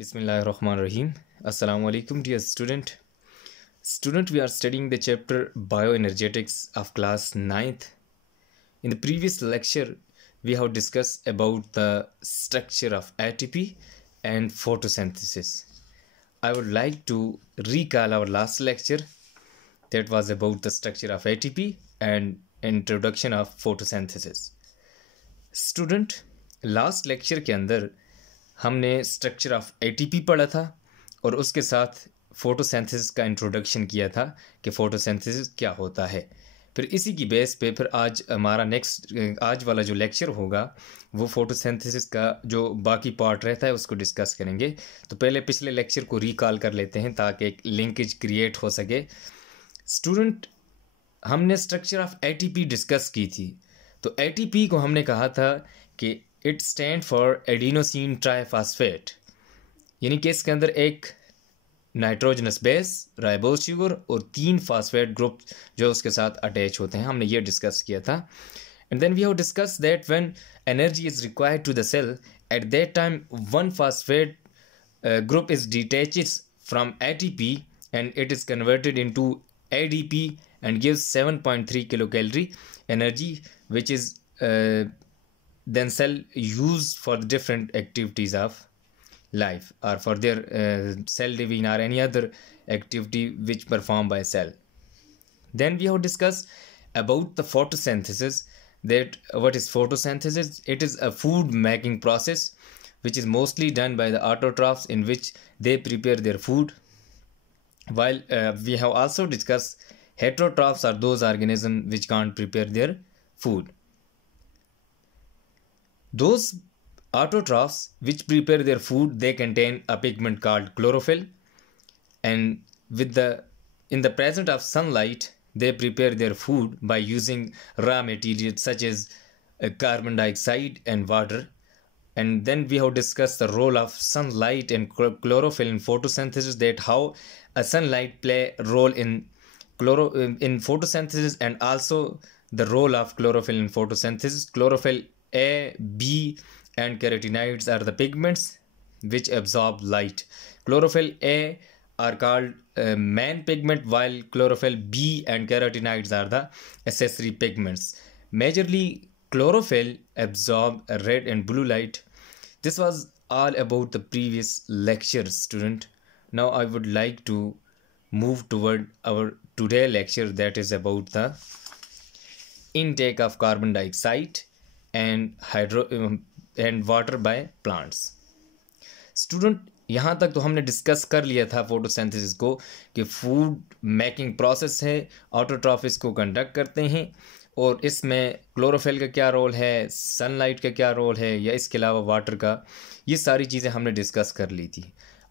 Bismillahirrahmanirrahim. Assalamu alaikum, dear student. Student, we are studying the chapter Bioenergetics of class 9th. In the previous lecture, we have discussed about the structure of ATP and photosynthesis. I would like to recall our last lecture that was about the structure of ATP and introduction of photosynthesis. Student, last lecture के अंदर हमने structure of ATP पढ़ा था और उसके साथ photosynthesis का introduction किया था कि फोटोसिंथेसिस क्या होता है। फिर इसी की बेस पे फिर आज हमारा आज वाला जो लेक्चर होगा वो फोटोसिंथेसिस का जो बाकी पार्ट रहता है उसको डिस्कस करेंगे। तो पहले पिछले लेक्चर को रिकॉल कर लेते हैं ताकि एक लिंकेज क्रिएट हो सके। स्टूडेंट, हमने स्ट्रक्चर ऑफ एटीपी डिस्कस की थी। तो एटीपी को हमने कहा था कि it stand for adenosine triphosphate, यानी कि इसके अंदर एक नाइट्रोजनस बेस, राइबोज शुगर और 3 फॉस्फेट ग्रुप जो उसके साथ अटैच होते हैं, हमने ये डिस्कस किया था। And then we have discuss that when energy is required to the cell, at that time 1 phosphate group is detaches from ATP and it is converted into ADP and gives 7.3 kilocalorie energy, which is then cell used for the different activities of life or for their cell division or any other activity which performed by cell. Then we have discussed about the photosynthesis, that what is photosynthesis. It is a food making process which is mostly done by the autotrophs, in which they prepare their food, while we have also discussed heterotrophs are those organisms which can't prepare their food. Those autotrophs which prepare their food, they contain a pigment called chlorophyll, and in the presence of sunlight they prepare their food by using raw materials such as carbon dioxide and water. And then we have discussed the role of sunlight and chlorophyll in photosynthesis, that how a sunlight play a role in photosynthesis, and also the role of chlorophyll in photosynthesis. Chlorophyll A, B and carotenoids are the pigments which absorb light. Chlorophyll A are called main pigment, while chlorophyll B and carotenoids are the accessory pigments. Majorly chlorophyll absorb red and blue light. This was all about the previous lecture, student. Now I would like to move toward our today lecture, that is about the intake of carbon dioxide and water by plants. Student, यहाँ तक तो हमने discuss कर लिया था photosynthesis को कि food making process है, ऑटोट्रॉफ इसको कंडक्ट करते हैं, और इसमें क्लोरोफिल का क्या रोल है, सनलाइट का क्या रोल है, या इसके अलावा वाटर का, ये सारी चीज़ें हमने डिस्कस कर ली थी।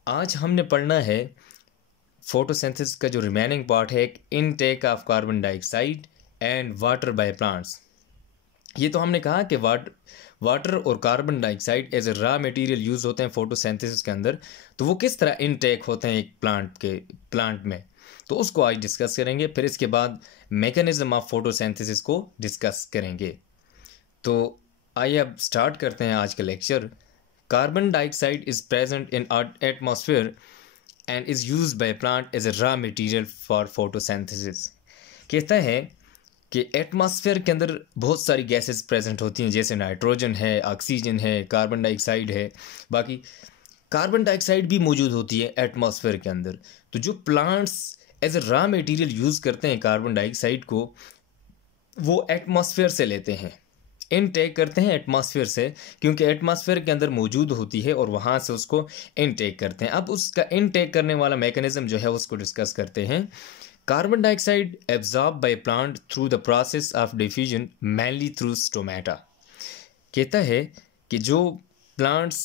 आज हमने पढ़ना है फोटोसिंथेसिस का जो रिमेनिंग पार्ट है, एक intake of carbon dioxide and water by plants. ये तो हमने कहा कि वाटर और carbon dioxide as a raw material use होते हैं फोटोसिंथेसिस के अंदर। तो वो किस तरह इनटेक होते हैं एक प्लांट में, तो उसको आज डिस्कस करेंगे। फिर इसके बाद मैकेनिज्म ऑफ फोटोसिंथेसिस को डिस्कस करेंगे। तो आइए अब स्टार्ट करते हैं आज का lecture. Carbon dioxide is present in atmosphere and is used by plant as a raw material for photosynthesis. कहता है कि एटमॉस्फेयर के अंदर बहुत सारी गैसेस प्रेजेंट होती हैं, जैसे नाइट्रोजन है, ऑक्सीजन है, कार्बन डाइऑक्साइड है, बाकी कार्बन डाइऑक्साइड भी मौजूद होती है एटमॉस्फेयर के अंदर। तो जो plants as a raw material use करते हैं कार्बन डाइऑक्साइड को, वो एटमॉस्फेयर से लेते हैं, इनटेक करते हैं एटमॉस्फेयर से, क्योंकि एटमॉस्फेयर के अंदर मौजूद होती है और वहाँ से उसको इनटेक करते हैं। अब उसका इनटेक करने वाला मैकेनिज्म जो है उसको डिस्कस करते हैं। Carbon dioxide absorbed by plant through the process of diffusion, mainly through stomata. कहता है कि जो प्लांट्स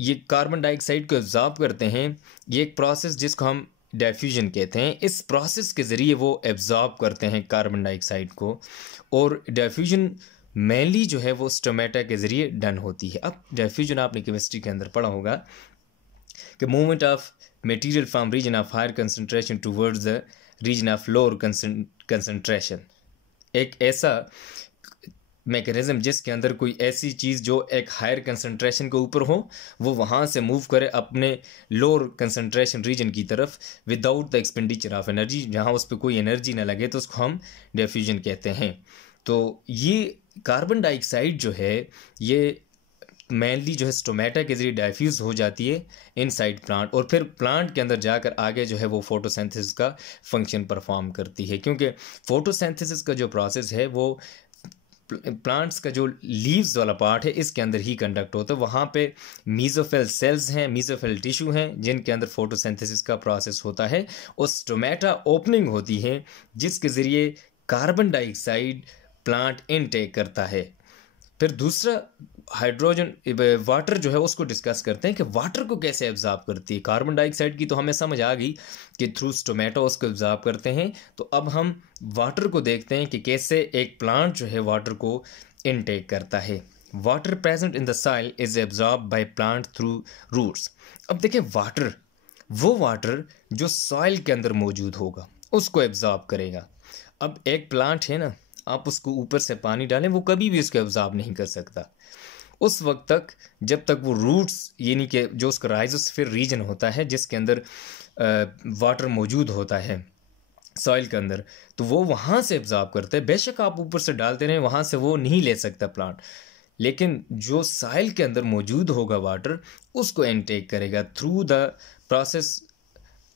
ये कार्बन डाइऑक्साइड को एब्जॉर्ब करते हैं, ये एक प्रोसेस जिसको हम डिफ्यूजन कहते हैं। इस प्रोसेस के ज़रिए वो एब्जॉर्ब करते हैं कार्बन डाइऑक्साइड को, और डिफ्यूजन मेनली जो है वो स्टोमेटा के ज़रिए डन होती है। अब डिफ्यूजन आपने केमिस्ट्री के अंदर पढ़ा होगा कि movement of material from region of higher concentration towards the region of lower concentration। एक ऐसा मैकेनिज्म जिसके अंदर कोई ऐसी चीज़ जो एक हायर कंसंट्रेशन के ऊपर हो वो वहाँ से मूव करे अपने लोअर कंसंट्रेशन रीजन की तरफ without the expenditure of energy, जहाँ उस पर कोई एनर्जी ना लगे, तो उसको हम डिफ्यूजन कहते हैं। तो ये कार्बन डाइऑक्साइड जो है ये मेनली जो है स्टोमेटा के जरिए डाइफ्यूज़ हो जाती है इनसाइड प्लांट, और फिर प्लांट के अंदर जाकर आगे जो है वो फोटोसिंथेसिस का फंक्शन परफॉर्म करती है। क्योंकि फोटोसिंथेसिस का जो प्रोसेस है वो प्लांट्स का जो लीव्स वाला पार्ट है इसके अंदर ही कंडक्ट होता है। वहाँ पे मीजोफिल सेल्स हैं, मीजोफिल टिश्यू हैं जिनके अंदर फोटोसिंथेसिस का प्रोसेस होता है, और स्टोमेटा ओपनिंग होती है जिसके ज़रिए कार्बन डाइऑक्साइड प्लांट इनटेक करता है। फिर दूसरा हाइड्रोजन वाटर जो है उसको डिस्कस करते हैं कि वाटर को कैसे एब्जॉर्ब करती है। कार्बन डाइऑक्साइड की तो हमें समझ आ गई कि थ्रू स्टोमेटा उसको एब्जॉर्ब करते हैं, तो अब हम वाटर को देखते हैं कि कैसे एक प्लांट जो है वाटर को इनटेक करता है। Water present in the soil is absorb by plant through roots. अब देखें वाटर, वो वाटर जो सॉइल के अंदर मौजूद होगा उसको एब्जॉर्ब करेगा। अब एक प्लांट है ना, आप उसको ऊपर से पानी डालें वो कभी भी उसको एब्जॉर्ब नहीं कर सकता उस वक्त तक जब तक वो रूट्स यानी कि जो उसका राइजोस्फीयर रीजन होता है जिसके अंदर वाटर मौजूद होता है सॉइल के अंदर, तो वो वहाँ से एब्जॉर्ब करते हैं। बेशक आप ऊपर से डालते रहें वहाँ से वो नहीं ले सकता प्लांट, लेकिन जो सॉइल के अंदर मौजूद होगा वाटर उसको इनटेक करेगा through the process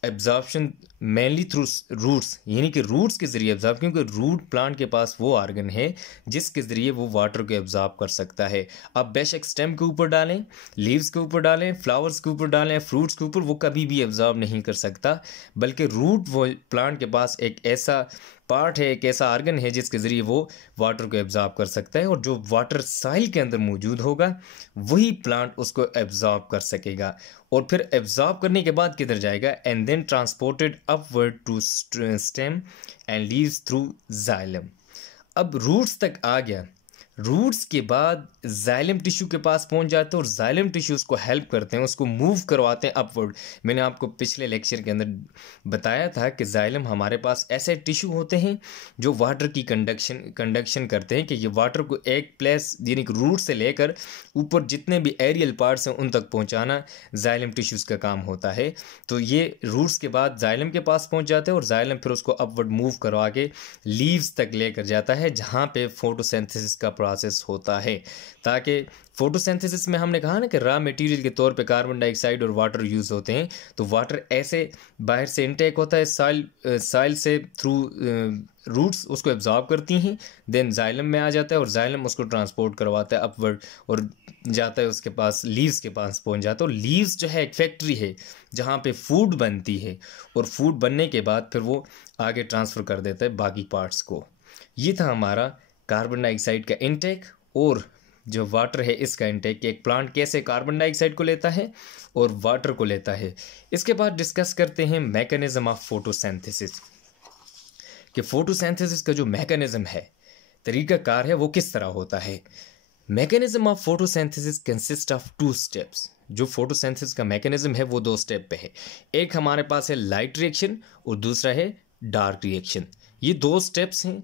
absorption mainly through roots, यानी कि रूट्स के ज़रिए एब्जॉर्ब, क्योंकि रूट प्लांट के पास वो आर्गन है जिसके ज़रिए वो वाटर को एब्जॉर्ब कर सकता है। अब बेशक स्टेम के ऊपर डालें, लीव्स के ऊपर डालें, फ्लावर्स के ऊपर डालें, फ्रूट्स के ऊपर, वो कभी भी एब्जॉर्ब नहीं कर सकता, बल्कि रूट वो प्लांट के पास एक ऐसा पार्ट है, एक ऐसा आर्गन है जिसके ज़रिए वो वाटर को एब्जॉर्ब कर सकता है, और जो वाटर सॉइल के अंदर मौजूद होगा वही प्लांट उसको एब्जॉर्ब कर सकेगा, और फिर एब्जॉर्ब करने के बाद किधर जाएगा, and then transported upward to stem and leaves through xylem. अब रूट्स तक आ गया, रूट्स के बाद जाइलम टिश्यू के पास पहुंच जाते हैं और जाइलम टिश्यू उसको हेल्प करते हैं, उसको मूव करवाते हैं अपवर्ड। मैंने आपको पिछले लेक्चर के अंदर बताया था कि जाइलम हमारे पास ऐसे टिश्यू होते हैं जो वाटर की कंडक्शन करते हैं, कि ये वाटर को एक प्लेस यानी कि रूट से लेकर ऊपर जितने भी एरियल पार्ट्स हैं उन तक पहुँचाना जाइलम टिश्यूज़ का काम होता है। तो ये रूट्स के बाद जाइलम के पास पहुँच जाते हैं और जाइलम फिर उसको अपवर्ड मूव करवा के लीव्स तक लेकर जाता है जहाँ पे फोटोसिंथेसिस का प्रोसेस होता है। ताकि फोटोसिंथेसिस में हमने कहा ना कि रॉ मटेरियल के तौर पे कार्बन डाइऑक्साइड और वाटर यूज़ होते हैं, तो वाटर ऐसे बाहर से इनटेक होता है सॉइल से थ्रू रूट्स उसको एब्जॉर्ब करती हैं, देन जाइलम में आ जाता है और जाइलम उसको ट्रांसपोर्ट करवाता है अपवर्ड और जाता है उसके पास, लीव्स के पास पहुंच जाता है। और लीव्स जो है एक फैक्ट्री है जहाँ पे फूड बनती है, और फूड बनने के बाद फिर वो आगे ट्रांसफ़र कर देता है बाकी पार्ट्स को। ये था हमारा कार्बन डाइऑक्साइड का इनटेक और जो वाटर है इसका इनटेक, एक प्लांट कैसे कार्बन डाइऑक्साइड को लेता है और वाटर को लेता है। इसके बाद डिस्कस करते हैं मैकेनिज्म ऑफ फोटोसिंथेसिस, कि फोटोसिंथेसिस का जो मैकेनिज्म है, तरीकाकार है, वो किस तरह होता है। Mechanism of photosynthesis consist of 2 steps. जो फोटोसिंथेसिस का मैकेनिज्म है वो 2 स्टेप पे है। एक हमारे पास है लाइट रिएक्शन और दूसरा है डार्क रिएक्शन। ये 2 स्टेप्स हैं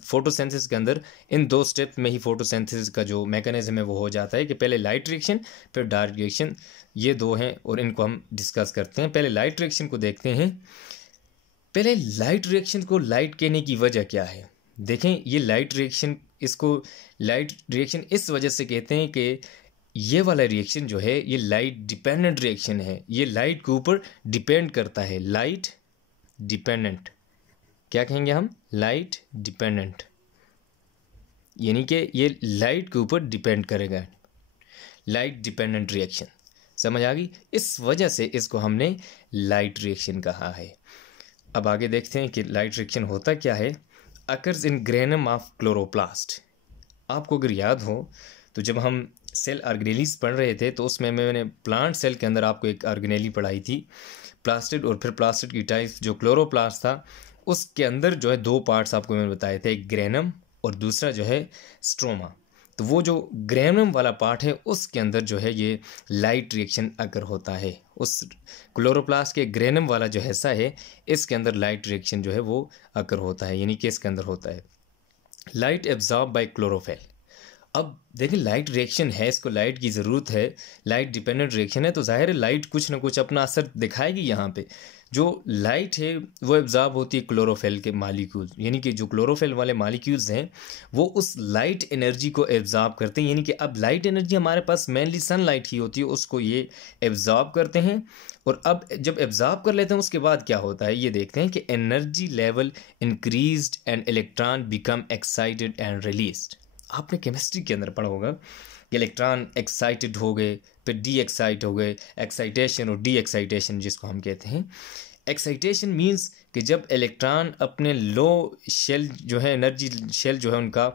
फोटोसिंथेसिस के अंदर। इन 2 स्टेप में ही फोटोसिंथेसिस का जो मैकेनिज्म है वो हो जाता है, कि पहले लाइट रिएक्शन फिर डार्क रिएक्शन, ये 2 हैं और इनको हम डिस्कस करते हैं। पहले लाइट रिएक्शन को देखते हैं। पहले लाइट रिएक्शन को लाइट कहने की वजह क्या है। देखें, ये लाइट रिएक्शन, इसको लाइट रिएक्शन इस वजह से कहते हैं कि ये वाला रिएक्शन जो है ये लाइट डिपेंडेंट रिएक्शन है, ये लाइट के ऊपर डिपेंड करता है। लाइट डिपेंडेंट, क्या कहेंगे हम, लाइट डिपेंडेंट, यानी कि ये लाइट के ऊपर डिपेंड करेगा, लाइट डिपेंडेंट रिएक्शन। समझ आ गई, इस वजह से इसको हमने लाइट रिएक्शन कहा है। अब आगे देखते हैं कि लाइट रिएक्शन होता क्या है। Occurs in granum of chloroplast. आपको अगर याद हो तो जब हम सेल ऑर्गेनेलीज पढ़ रहे थे तो उसमें मैंने प्लांट सेल के अंदर आपको एक ऑर्गेनेली पढ़ाई थी, प्लास्टिड, और फिर प्लास्टिड की टाइप जो क्लोरोप्लास्ट था उसके अंदर जो है 2 पार्ट्स आपको मैंने बताए थे, एक ग्रेनम और दूसरा जो है स्ट्रोमा। तो वो जो ग्रेनम वाला पार्ट है उसके अंदर जो है ये लाइट रिएक्शन अगर होता है। उस क्लोरोप्लास्ट के ग्रेनम वाला जो हिस्सा है इसके अंदर लाइट रिएक्शन जो है वो अगर होता है, यानी कि इसके अंदर होता है। Light absorb by chlorophyll. अब देखिए लाइट रिएक्शन है, इसको लाइट की ज़रूरत है, लाइट डिपेंडेंट रिएक्शन है, तो ज़ाहिर है लाइट कुछ ना कुछ अपना असर दिखाएगी यहाँ पे। जो लाइट है वो एब्जॉर्ब होती है क्लोरोफिल के मालिक्यूल, यानी कि जो क्लोरोफिल वाले मालिक्यूल्स हैं वो उस लाइट एनर्जी को एब्जॉर्ब करते हैं। यानी कि अब लाइट एनर्जी हमारे पास मेनली सनलाइट ही होती है, उसको ये एब्जॉर्ब करते हैं। और अब जब एब्जॉर्ब कर लेते हैं उसके बाद क्या होता है ये देखते हैं कि energy level increased and electron become excited and released. आपने केमिस्ट्री के अंदर पढ़ा होगा कि इलेक्ट्रॉन एक्साइटेड हो गए, फिर डी एक्साइट हो गए, एक्साइटेशन और डी एक्साइटेशन जिसको हम कहते हैं। एक्साइटेशन मींस कि जब इलेक्ट्रॉन अपने लो शेल जो है, एनर्जी शेल जो है उनका,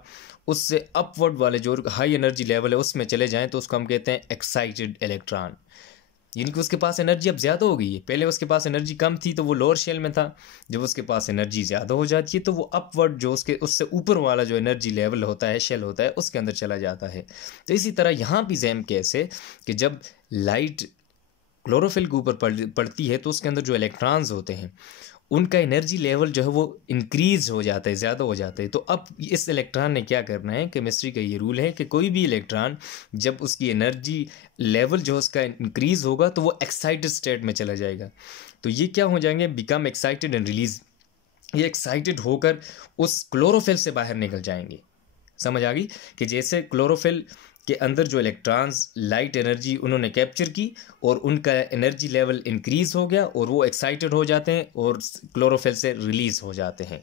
उससे अपवर्ड वाले जो हाई एनर्जी लेवल है उसमें चले जाएं तो उसको हम कहते हैं एक्साइटेड इलेक्ट्रॉन। यानी कि उसके पास एनर्जी अब ज़्यादा हो गई है, पहले उसके पास एनर्जी कम थी तो वो लोअर शेल में था, जब उसके पास एनर्जी ज़्यादा हो जाती है तो वो अपवर्ड जो उसके उससे ऊपर वाला जो एनर्जी लेवल होता है, शेल होता है, उसके अंदर चला जाता है। तो इसी तरह यहाँ भी सेम केस है कि जब लाइट क्लोरोफिल के ऊपर पड़ती है तो उसके अंदर जो इलेक्ट्रॉन्स होते हैं उनका एनर्जी लेवल जो है वो इंक्रीज हो जाता है, ज़्यादा हो जाता है। तो अब इस इलेक्ट्रॉन ने क्या करना है, केमिस्ट्री का ये रूल है कि कोई भी इलेक्ट्रॉन जब उसकी एनर्जी लेवल जो उसका इंक्रीज होगा तो वो एक्साइटेड स्टेट में चला जाएगा। तो ये क्या हो जाएंगे, बिकम एक्साइटेड एंड रिलीज। ये एक्साइटेड होकर उस क्लोरोफिल से बाहर निकल जाएंगे। समझ आ गई कि जैसे क्लोरोफिल के अंदर जो इलेक्ट्रॉन्स लाइट एनर्जी उन्होंने कैप्चर की और उनका एनर्जी लेवल इंक्रीज हो गया और वो एक्साइटेड हो जाते हैं और क्लोरोफिल से रिलीज हो जाते हैं।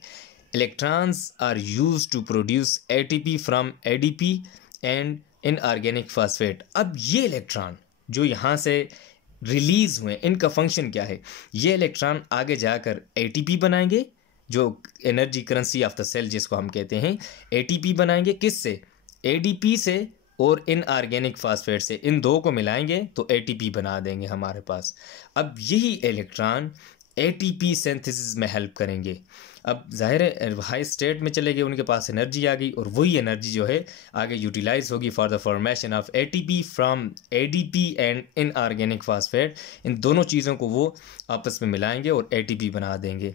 Electrons are used to produce ATP from ADP and inorganic phosphate. अब ये इलेक्ट्रॉन जो यहाँ से रिलीज हुए, इनका फंक्शन क्या है, ये इलेक्ट्रॉन आगे जाकर एटीपी बनाएंगे, जो energy currency of the cell जिसको हम कहते हैं, एटीपी बनाएंगे किससे, एडीपी से और इनऑर्गेनिक फास्फेट से, इन दो को मिलाएंगे तो एटीपी बना देंगे हमारे पास। अब यही इलेक्ट्रॉन एटीपी सिंथेसिस में हेल्प करेंगे। अब जाहिर है हाई स्टेट में चले गए, उनके पास एनर्जी आ गई और वही एनर्जी जो है आगे यूटिलाइज होगी for the formation of ATP from ADP and inorganic phosphate. इन दोनों चीज़ों को वो आपस में मिलाएंगे और एटीपी बना देंगे।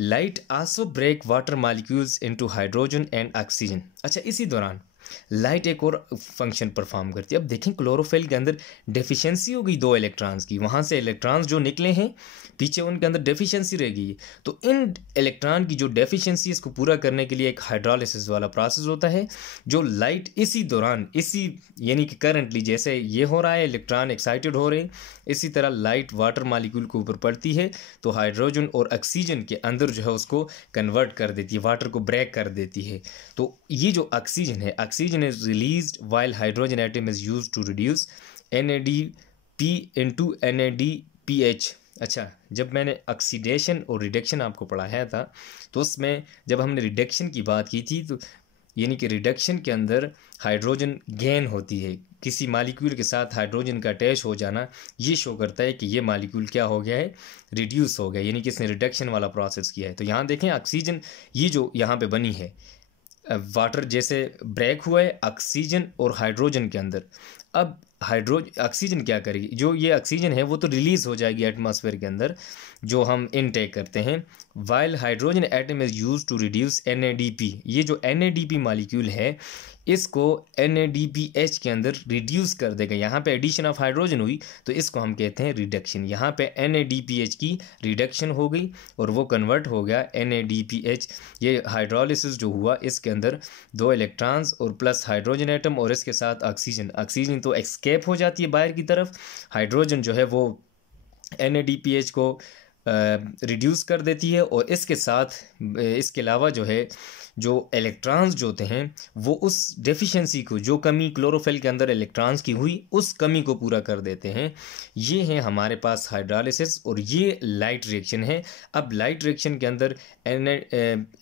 Light also break water molecules into hydrogen and oxygen. अच्छा, इसी दौरान लाइट एक और फंक्शन परफॉर्म करती है। अब देखें क्लोरोफिल के अंदर डेफिशिएंसी हो गई 2 इलेक्ट्रॉन्स की, वहाँ से इलेक्ट्रॉन्स जो निकले हैं पीछे उनके अंदर डेफिशिएंसी रह गई है। तो इन इलेक्ट्रॉन की जो डेफिशिएंसी, इसको पूरा करने के लिए एक हाइड्रोलिसिस वाला प्रोसेस होता है, जो लाइट इसी दौरान, इसी यानी कि करंटली जैसे ये हो रहा है, इलेक्ट्रॉन एक्साइटेड हो रहे हैं, इसी तरह लाइट वाटर मॉलिक्यूल के ऊपर पड़ती है तो हाइड्रोजन और ऑक्सीजन के अंदर जो है उसको कन्वर्ट कर देती है, वाटर को ब्रेक कर देती है। तो ये जो ऑक्सीजन है, oxygen is released while hydrogen atom is used to reduce NADP into NADPH। अच्छा, जब मैंने ऑक्सीडेशन और रिडक्शन आपको पढ़ाया था तो उसमें जब हमने रिडक्शन की बात की थी तो यानी कि रिडक्शन के अंदर हाइड्रोजन गेन होती है, किसी मालिक्यूल के साथ हाइड्रोजन का अटैच हो जाना ये शो करता है कि ये मालिक्यूल क्या हो गया है, रिड्यूस हो गया, यानी कि इसने रिडक्शन वाला प्रोसेस किया है। तो यहाँ देखें ऑक्सीजन ये जो यहाँ पे बनी है, वाटर जैसे ब्रेक हुआ है ऑक्सीजन और हाइड्रोजन के अंदर। अब ऑक्सीजन क्या करेगी, जो ये ऑक्सीजन है वो तो रिलीज हो जाएगी एटमॉस्फेयर के अंदर जो हम इनटेक करते हैं, while hydrogen atom is used to reduce NADP। ये जो NADP मॉलिक्यूल है इसको NADPH के अंदर रिड्यूस कर देगा। यहाँ पे एडिशन ऑफ हाइड्रोजन हुई तो इसको हम कहते हैं रिडक्शन। यहाँ पे NADPH की रिडक्शन हो गई और वो कन्वर्ट हो गया NADPH। ये हाइड्रोलिसिस जो हुआ इसके अंदर 2 इलेक्ट्रॉन्स और प्लस हाइड्रोजन एटम और इसके साथ ऑक्सीजन तो एस्केप हो जाती है बाहर की तरफ, हाइड्रोजन जो है वो NADPH को रिड्यूस कर देती है और इसके साथ इसके अलावा जो है जो इलेक्ट्रॉन्स जो होते हैं वो उस डेफिशिएंसी को, जो कमी क्लोरोफिल के अंदर इलेक्ट्रॉन्स की हुई उस कमी को पूरा कर देते हैं। ये है हमारे पास हाइड्रोलिसिस और ये लाइट रिएक्शन है। अब लाइट रिएक्शन के अंदर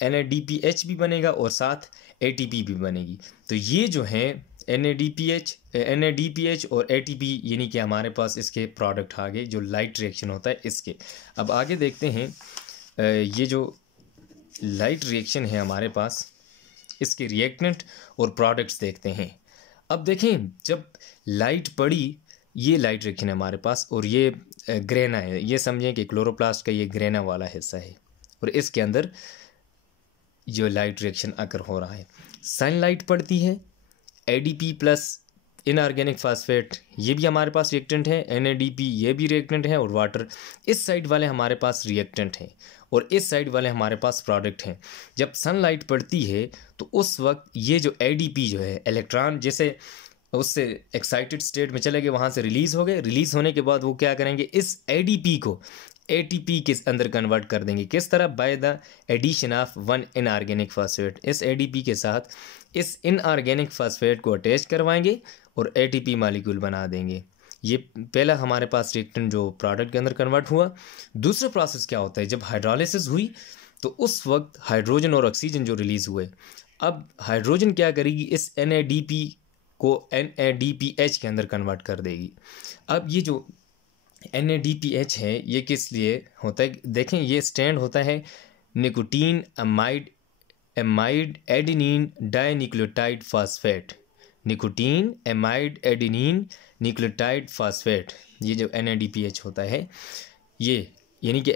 NADPH भी बनेगा और साथ ATP भी बनेगी। तो ये जो है NADPH और ATP यानी कि हमारे पास इसके प्रोडक्ट आ गए जो लाइट रिएक्शन होता है इसके। अब आगे देखते हैं ये जो लाइट रिएक्शन है हमारे पास, इसके रिएक्टेंट और प्रोडक्ट्स देखते हैं। अब देखें जब लाइट पड़ी, ये लाइट रिएक्शन है हमारे पास और ये ग्रेना है, ये समझें कि क्लोरोप्लास्ट का ये ग्रेना वाला हिस्सा है और इसके अंदर जो लाइट रिएक्शन अकर हो रहा है। सनलाइट पड़ती है, ADP प्लस इनऑर्गेनिक फास्फेट ये भी हमारे पास रिएक्टेंट है, NADP ये भी रिएक्टेंट है, और वाटर इस साइड वाले हमारे पास रिएक्टेंट हैं और इस साइड वाले हमारे पास प्रोडक्ट हैं। जब सनलाइट पड़ती है तो उस वक्त ये जो ADP जो है, इलेक्ट्रॉन जैसे उससे एक्साइटेड स्टेट में चले गए, वहाँ से रिलीज़ हो गए, रिलीज़ होने के बाद वो क्या करेंगे, इस ADP को ATP के अंदर कन्वर्ट कर देंगे। किस तरह? By the addition of one inorganic phosphate. इस ADP के साथ इस इनऑर्गेनिक फास्फेट को अटैच करवाएंगे और ATP मालिक्यूल बना देंगे। ये पहला हमारे पास रिएक्टेंट जो प्रोडक्ट के अंदर कन्वर्ट हुआ। दूसरा प्रोसेस क्या होता है, जब हाइड्रोलिसिस हुई तो उस वक्त हाइड्रोजन और ऑक्सीजन जो रिलीज़ हुए, अब हाइड्रोजन क्या करेगी, इस NADP को NADPH के अंदर कन्वर्ट कर देगी। अब ये जो NADPH है ये किस लिए होता है, देखें ये स्टैंड होता है nicotine amide adenine dinucleotide phosphate. Nicotine amide adenine nucleotide phosphate, ये जो NADPH होता है ये, यानी कि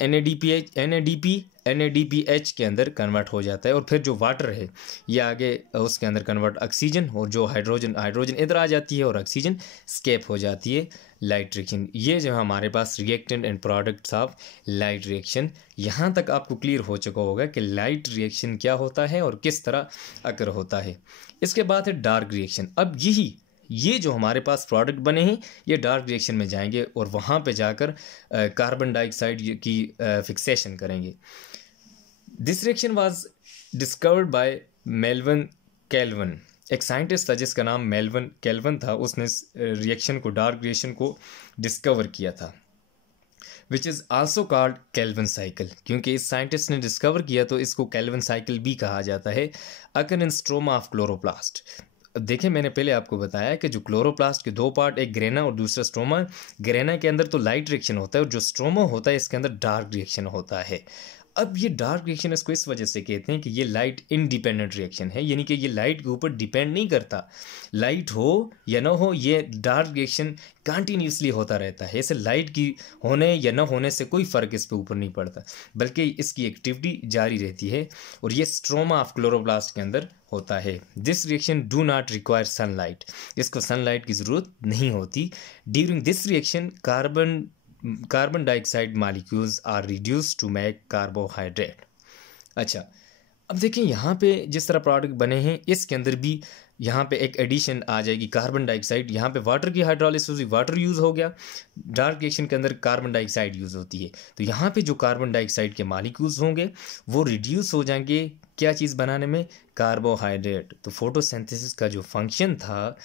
NADPH के अंदर कन्वर्ट हो जाता है, और फिर जो वाटर है ये आगे उसके अंदर कन्वर्ट ऑक्सीजन, और जो हाइड्रोजन इधर आ जाती है और ऑक्सीजन स्केप हो जाती है लाइट रिएक्शन। ये जो हमारे पास reactant and products of light reaction. यहाँ तक आपको क्लियर हो चुका होगा कि लाइट रिएक्शन क्या होता है और किस तरह अकर होता है। इसके बाद है डार्क रिएक्शन। अब ये जो हमारे पास प्रोडक्ट बने हैं ये डार्क रिएक्शन में जाएंगे और वहाँ पे जाकर कार्बन डाइऑक्साइड की फिक्सेशन करेंगे। This reaction was discovered by Melvin Calvin. एक साइंटिस्ट था जिसका नाम मेल्विन कैल्विन था, उसने रिएक्शन को, डार्क रिएक्शन को डिस्कवर किया था, which is also called Calvin cycle. क्योंकि इस साइंटिस्ट ने डिस्कवर किया तो इसको कैल्विन साइकिल भी कहा जाता है। अकर इन स्ट्रोमा ऑफ क्लोरोप्लास्ट। देखें मैंने पहले आपको बताया कि जो क्लोरोप्लास्ट के दो पार्ट, एक ग्रेना और दूसरा स्ट्रोमा। ग्रेना के अंदर तो लाइट रिएक्शन होता है और जो स्ट्रोमा होता है इसके अंदर डार्क रिएक्शन होता है। अब ये डार्क रिएक्शन इसको इस वजह से कहते हैं कि ये लाइट इंडिपेंडेंट रिएक्शन है, यानी कि ये लाइट के ऊपर डिपेंड नहीं करता। लाइट हो या ना हो, ये डार्क रिएक्शन कंटिन्यूसली होता रहता है। इसे लाइट की होने या न होने से कोई फ़र्क इस पे ऊपर नहीं पड़ता, बल्कि इसकी एक्टिविटी जारी रहती है, और ये स्ट्रोमा ऑफ क्लोरोप्लास्ट के अंदर होता है। This reaction do not require sunlight. इसको सनलाइट की ज़रूरत नहीं होती। During this reaction carbon dioxide molecules are reduce to make carbohydrate. अच्छा, अब देखिए यहाँ पे जिस तरह प्रोडक्ट बने हैं इसके अंदर भी यहाँ पे एक एडिशन आ जाएगी कार्बन डाइऑक्साइड। यहाँ पे वाटर की हाइड्रोलिसिस हुई, वाटर यूज़ हो गया। डार्क रिएक्शन के अंदर कार्बन डाइऑक्साइड यूज़ होती है, तो यहाँ पे जो कार्बन डाइऑक्साइड के मॉलिक्यूल्स होंगे वो रिड्यूस हो जाएंगे क्या चीज़ बनाने में, कार्बोहाइड्रेट। तो फोटोसिंथेसिस का जो फंक्शन था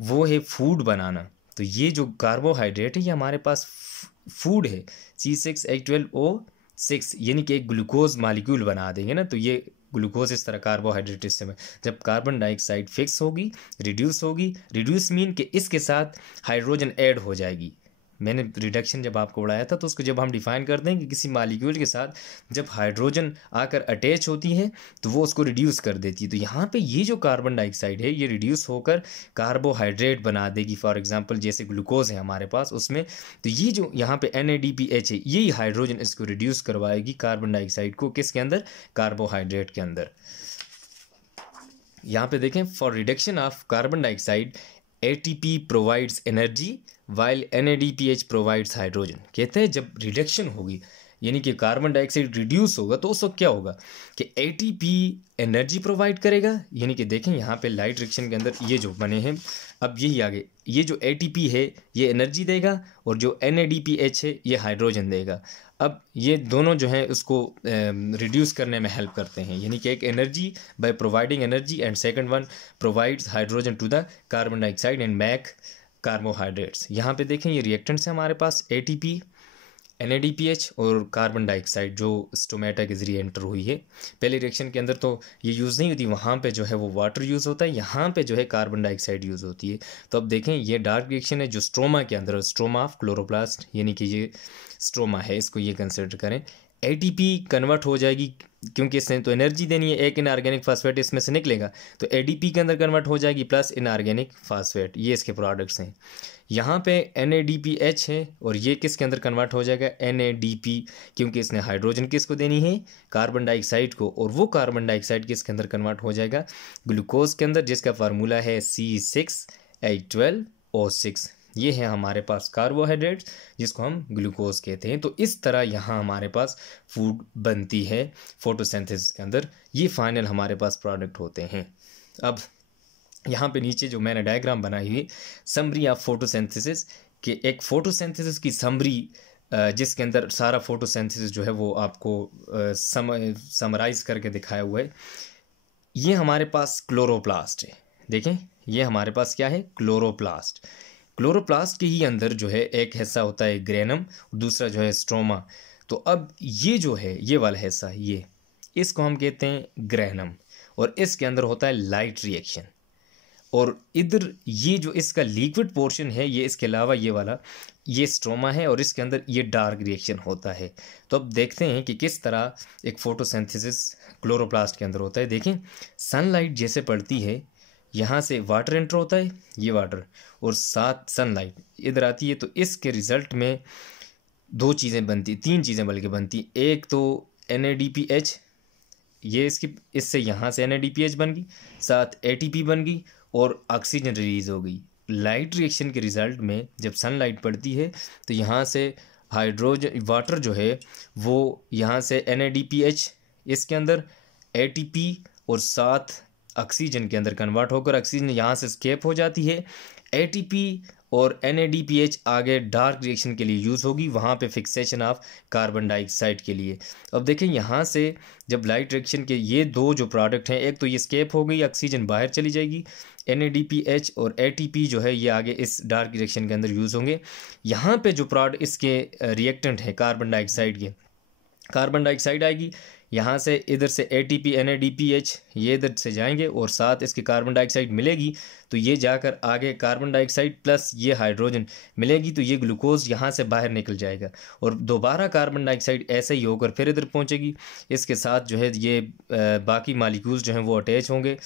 वो है फूड बनाना। तो ये जो कार्बोहाइड्रेट है ये हमारे पास फूड है, C6H12O6, यानी कि एक ग्लूकोज मालिक्यूल बना देंगे ना, तो ये ग्लूकोज इस तरह कार्बोहाइड्रेट सिस्टम है। जब कार्बन डाइऑक्साइड फिक्स होगी, रिड्यूस मीन कि इसके साथ हाइड्रोजन ऐड हो जाएगी। मैंने रिडक्शन जब आपको पढ़ाया था तो उसको जब हम डिफाइन कर दें कि किसी मालिक्यूल के साथ जब हाइड्रोजन आकर अटैच होती है तो वो उसको रिड्यूस कर देती है। तो यहाँ पे ये जो कार्बन डाइऑक्साइड है ये रिड्यूस होकर कार्बोहाइड्रेट बना देगी। फॉर एग्जांपल जैसे ग्लूकोज है हमारे पास उसमें, तो ये जो यहाँ पे NADPH है यही हाइड्रोजन इसको रिड्यूस करवाएगी कार्बन डाइऑक्साइड को, किसके अंदर, कार्बोहाइड्रेट के अंदर। यहाँ पे देखें, for reduction of carbon dioxide ATP provides energy while NADPH provides hydrogen. कहते हैं जब रिडक्शन होगी यानी कि कार्बन डाइऑक्साइड रिड्यूस होगा तो उस वक्त क्या होगा कि ATP एनर्जी प्रोवाइड करेगा। यानी कि देखें यहाँ पे लाइट रिएक्शन के अंदर ये जो बने हैं, अब यही आगे ये जो ATP है ये एनर्जी देगा और जो NADPH है ये हाइड्रोजन देगा। अब ये दोनों जो है उसको रिड्यूस करने में हेल्प करते हैं, यानी कि एक energy by providing energy and second one provides hydrogen to the carbon dioxide and make carbohydrates. यहाँ पे देखें ये रिएक्टेंट्स हैं हमारे पास, ATP, NADPH और कार्बन डाइऑक्साइड जो स्टोमेटा के जरिए एंटर हुई है। पहले रिएक्शन के अंदर तो ये यूज़ नहीं होती, वहाँ पे जो है वो वाटर यूज़ होता है, यहाँ पे जो है कार्बन डाइऑक्साइड यूज़ होती है। तो अब देखें ये डार्क रिएक्शन है जो स्ट्रोमा के अंदर, स्ट्रोमा ऑफ क्लोरोप्लास्ट, यानी कि ये स्ट्रोमा है, इसको ये कंसिडर करें। ATP कन्वर्ट हो जाएगी क्योंकि इसने तो एनर्जी देनी है, एक इनऑर्गेनिक फास्फेट इसमें से निकलेगा तो ADP के अंदर कन्वर्ट हो जाएगी प्लस इनऑर्गेनिक फास्फेट। ये इसके प्रोडक्ट्स हैं। यहाँ पे NADPH है और ये किसके अंदर कन्वर्ट हो जाएगा NADP, क्योंकि इसने हाइड्रोजन किसको देनी है, कार्बन डाइऑक्साइड को, और वो कार्बन डाइऑक्साइड किसके अंदर कन्वर्ट हो जाएगा, ग्लूकोज के अंदर, जिसका फार्मूला है C6H12O6। ये है हमारे पास कार्बोहाइड्रेट्स जिसको हम ग्लूकोज कहते हैं। तो इस तरह यहाँ हमारे पास फूड बनती है फोटोसिंथेसिस के अंदर। ये फाइनल हमारे पास प्रोडक्ट होते हैं। अब यहाँ पे नीचे जो मैंने डायग्राम बनाई हुई समरी ऑफ फोटोसिंथेसिस के, एक फोटोसिंथेसिस की समरी जिसके अंदर सारा फोटोसिंथेसिस जो है वो आपको समराइज करके दिखाया हुआ है। ये हमारे पास क्लोरोप्लास्ट है। देखें, ये हमारे पास क्या है, क्लोरोप्लास्ट। क्लोरोप्लास्ट के ही अंदर जो है एक हिस्सा होता है ग्रेनम, दूसरा जो है स्ट्रोमा। तो अब ये जो है ये वाला हिस्सा, ये इसको हम कहते हैं ग्रेनम, और इसके अंदर होता है लाइट रिएक्शन। और इधर ये जो इसका लिक्विड पोर्शन है, ये इसके अलावा ये वाला ये स्ट्रोमा है, और इसके अंदर ये डार्क रिएक्शन होता है। तो अब देखते हैं कि किस तरह एक फोटोसिंथेसिस क्लोरोप्लास्ट के अंदर होता है। देखें, सनलाइट जैसे पड़ती है, यहाँ से वाटर एंटर होता है, ये वाटर, और साथ सनलाइट इधर आती है, तो इसके रिजल्ट में दो चीज़ें बनती, तीन चीज़ें बल्कि बनती। एक तो NADPH, ये इससे यहाँ से NADPH बन गई, साथ ATP बन गई, और ऑक्सीजन रिलीज हो गई। लाइट रिएक्शन के रिजल्ट में जब सनलाइट पड़ती है तो यहाँ से हाइड्रोजन वाटर जो है वो यहाँ से NADPH इसके अंदर, ATP और साथ ऑक्सीजन के अंदर कन्वर्ट होकर ऑक्सीजन यहाँ से स्केप हो जाती है। ATP और NADPH आगे डार्क रिएक्शन के लिए यूज़ होगी, वहाँ पे फिक्सेशन ऑफ कार्बन डाइऑक्साइड के लिए। अब देखें, यहाँ से जब लाइट रिएक्शन के ये दो जो प्रोडक्ट हैं, एक तो ये स्केप हो गई, ऑक्सीजन बाहर चली जाएगी, NADPH और ATP जो है ये आगे इस डार्क रिएक्शन के अंदर यूज़ होंगे। यहाँ पे जो प्रोडक्ट इसके रिएक्टेंट हैं कार्बन डाइऑक्साइड के, कार्बन डाइऑक्साइड आएगी, यहाँ से इधर से ATP NADPH ये इधर से जाएंगे, और साथ इसकी कार्बन डाइऑक्साइड मिलेगी, तो ये जाकर आगे कार्बन डाइऑक्साइड प्लस ये हाइड्रोजन मिलेगी, तो ये ग्लूकोज यहाँ से बाहर निकल जाएगा, और दोबारा कार्बन डाइऑक्साइड ऐसे ही होकर फिर इधर पहुँचेगी। इसके साथ जो है ये बाकी मालिक्यूल्स जो हैं वो अटैच होंगे,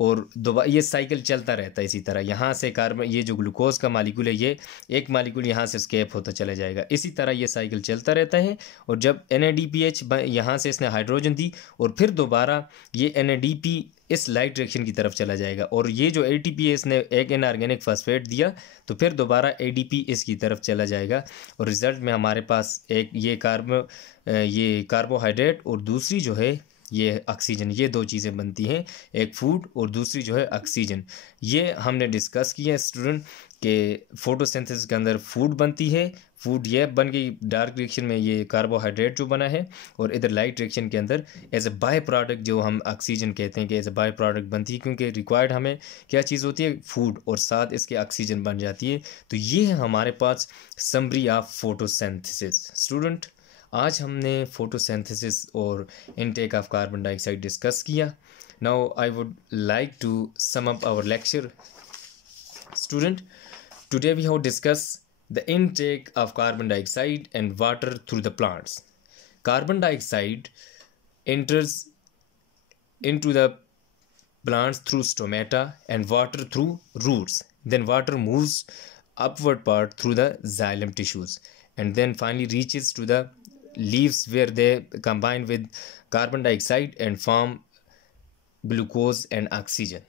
और दोबारा ये साइकिल चलता रहता है इसी तरह। यहाँ से कार्बन, ये जो ग्लूकोज का मालिक्यूल है, ये एक मालिक्यूल यहाँ से स्केप होता चला जाएगा, इसी तरह ये साइकिल चलता रहता है। और जब NADPH यहाँ से इसने हाइड्रोजन दी, और फिर दोबारा ये NADP इस लाइट रिएक्शन की तरफ चला जाएगा, और ये जो ATP है इसने एक इनऑर्गेनिक फॉस्फेट दिया, तो फिर दोबारा ADP इसकी तरफ चला जाएगा, और रिज़ल्ट में हमारे पास एक ये कार्बोहाइड्रेट और दूसरी जो है ये ऑक्सीजन, ये दो चीज़ें बनती हैं, एक फूड और दूसरी जो है ऑक्सीजन। ये हमने डिस्कस किया है स्टूडेंट के फोटोसिंथेसिस के अंदर फूड बनती है, फूड ये बन गई डार्क रिएक्शन में, ये कार्बोहाइड्रेट जो बना है, और इधर लाइट रिएक्शन के अंदर एज ए बाय प्रोडक्ट जो हम ऑक्सीजन कहते हैं कि एज ए बाय प्रोडक्ट बनती है, क्योंकि रिक्वायर्ड हमें क्या चीज़ होती है, फूड, और साथ इसके ऑक्सीजन बन जाती है। तो ये है हमारे पास समरी ऑफ फोटोसिंथेसिस। स्टूडेंट, आज हमने फोटोसिंथेसिस और intake of carbon dioxide discuss किया। Now I would like to sum up our lecture. Student, today we have discussed the intake of carbon dioxide and water through the plants. Carbon dioxide enters into the plants through stomata and water through roots. Then water moves upward part through the xylem tissues and then finally reaches to the leaves where they combine with carbon dioxide and form glucose and oxygen.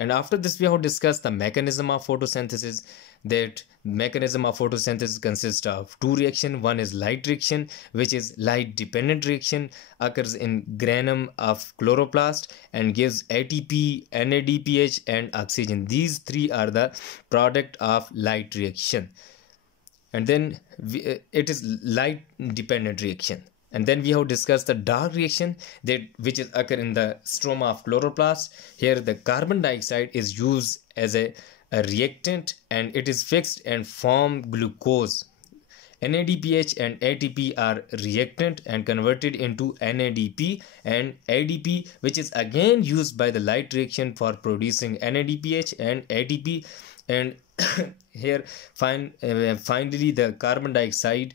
And after this we have discussed the mechanism of photosynthesis. That mechanism of photosynthesis consists of two reactions. One is light reaction, which is light dependent reaction, occurs in granum of chloroplast and gives ATP, NADPH and oxygen. These three are the product of light reaction. And then it is light dependent reaction. And then we have discussed the dark reaction, that which is occur in the stroma of chloroplast. Here the carbon dioxide is used as a reactant and it is fixed and form glucose. NADPH and ATP are reactant and converted into NADP and ADP, which is again used by the light reaction for producing NADPH and ATP. And here finally the carbon dioxide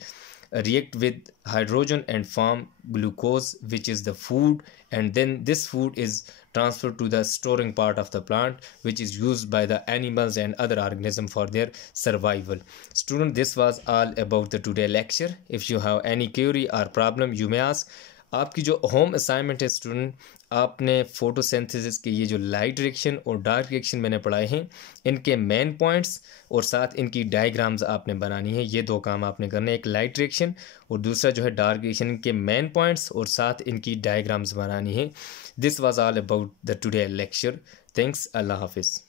react with hydrogen and form glucose, which is the food, and then this food is transferred to the storing part of the plant, which is used by the animals and other organisms for their survival. Student, this was all about the today lecture. If you have any query or problem, you may ask. आपकी जो home assignment है student, आपने photosynthesis के ये जो light reaction और dark reaction मैंने पढ़ाए हैं, इनके मेन पॉइंट्स और साथ इनकी डायग्राम्स आपने बनानी है। ये दो काम आपने करने हैं, एक लाइट रिएक्शन और दूसरा जो है डार्क रिएक्शन। इनके मेन पॉइंट्स और साथ इनकी डायग्राम्स बनानी है। This was all about the today lecture. Thanks, अल्लाह हाफिज़।